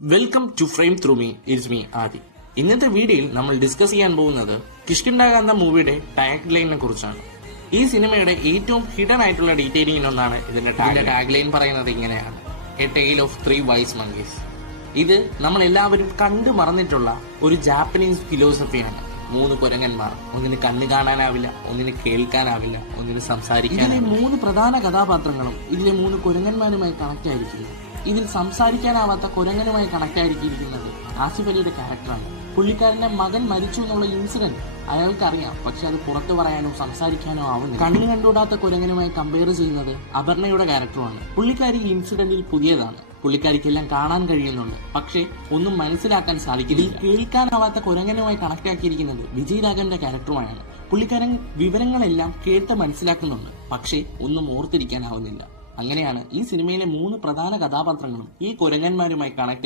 Welcome to frame through me it's me Aadi. ഇന്നത്തെ വീഡിയോയിൽ നമ്മൾ ഡിസ്കസ് ചെയ്യാൻ പോകുന്നത് കിഷ്കിന്ധാകാന്ത മൂവിയുടെ ടാഗ് ലൈനിനെ കുറിച്ചാണ്. ഈ സിനിമയുടെ ഏറ്റവും ഹിഡൻ ആയിട്ടുള്ള ഡീറ്റെയിലിംഗിനൊന്നാണ് ഇതിന്റെ ടാഗ് ലൈൻ പറയുന്നത് ഇങ്ങനെയാണ്: A tale of 3 vice monkeys. ഇത് നമ്മൾ എല്ലാവരും കണ്ടു മറന്നിട്ടുള്ള ഒരു ജാപ്പനീസ് ഫിലോസഫിയാണ്. 3 കുരങ്ങന്മാർ, ഒന്നിന് കണ്ണ് കാണാനാവില്ല, ഒന്നിന് കേൾക്കാനാവില്ല, ഒന്നിന് സംസാരിക്കാൻ. ഇതിലെ 3 പ്രധാന കഥാപാത്രങ്ങളും ഇതിലെ 3 കുരങ്ങന്മാരുമായി കണക്ട് ആയിരിക്കുന്നു. ഇതിൽ സംസാരിക്കാനാവാത്ത കുരങ്ങനുമായി കണക്ട് ആയിരിക്കുന്നത് ആസിഫ് അലിയുടെ ക്യാരക്ടറാണ്. പുള്ളിക്കാരന്റെ മകൻ മരിച്ചു എന്നുള്ള ഇൻസിഡന്റ് അയാൾക്കറിയാം, പക്ഷെ അത് പുറത്തു പറയാനോ സംസാരിക്കാനോ ആവുന്നില്ല. കണ്ണിന് കണ്ടുകൂടാത്ത കുരങ്ങനുമായി കമ്പയർ ചെയ്യുന്നത് അപർണയുടെ ക്യാരക്ടറുമാണ്. പുള്ളിക്കാരി ഈ ഇൻസിഡന്റിൽ പുതിയതാണ്. പുള്ളിക്കാരിക്കെല്ലാം കാണാൻ കഴിയുന്നുണ്ട്, പക്ഷെ ഒന്നും മനസ്സിലാക്കാൻ സാധിക്കില്ല. കേൾക്കാനാവാത്ത കുരങ്ങനുമായി കണക്ട് ആക്കിയിരിക്കുന്നത് വിജയ് രാഘവന്റെ ക്യാരക്ടറുമായാണ്. പുള്ളിക്കാരൻ വിവരങ്ങളെല്ലാം കേട്ട് മനസ്സിലാക്കുന്നുണ്ട്, പക്ഷെ ഒന്നും ഓർത്തിരിക്കാനാവുന്നില്ല. അങ്ങനെയാണ് ഈ സിനിമയിലെ 3 പ്രധാന കഥാപാത്രങ്ങളും ഈ കുരങ്ങന്മാരുമായി കണക്ട്